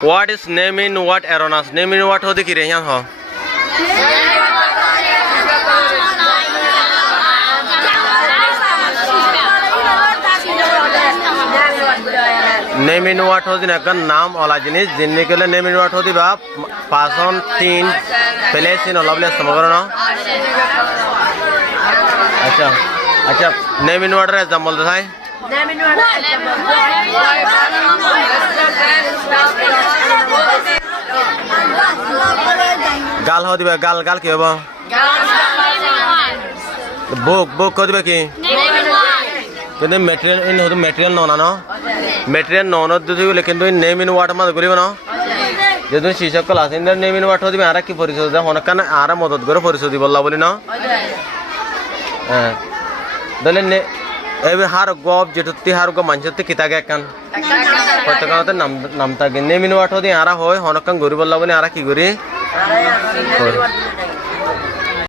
What is name in what erroneous? Name in what hodi kire yan ho? Name in what hodi na kan naam ola jinis jinne ke liye name in what hodi ba person teen place in olable samagro na. अच्छा name in what रे example दिखाएं. Name in what गाल हो दिबे गाल की होबो book को दिबे की কিন্তু ম্যাটেরিয়াল ইন হতো ম্যাটেরিয়াল ন না ম্যাটেরিয়াল ন দিবি लेकिन তুই নেম ইন ওয়াট মত করিব না যদি শিক্ষক ক্লাস ইন নেম ইন ওয়াট দিবি আরা কি পরিচয় দে হনকান আরা মদত করে পরিচয় দিব বললা বলি না হ্যাঁ দলে নে এবে হার গব যেটুতি হার গব মানছতে কিতাগে কান প্রত্যেকতে নামতা নেম ইন ওয়াট দি আরা হয় হনকান গরি বললা বলি আরা কি গরি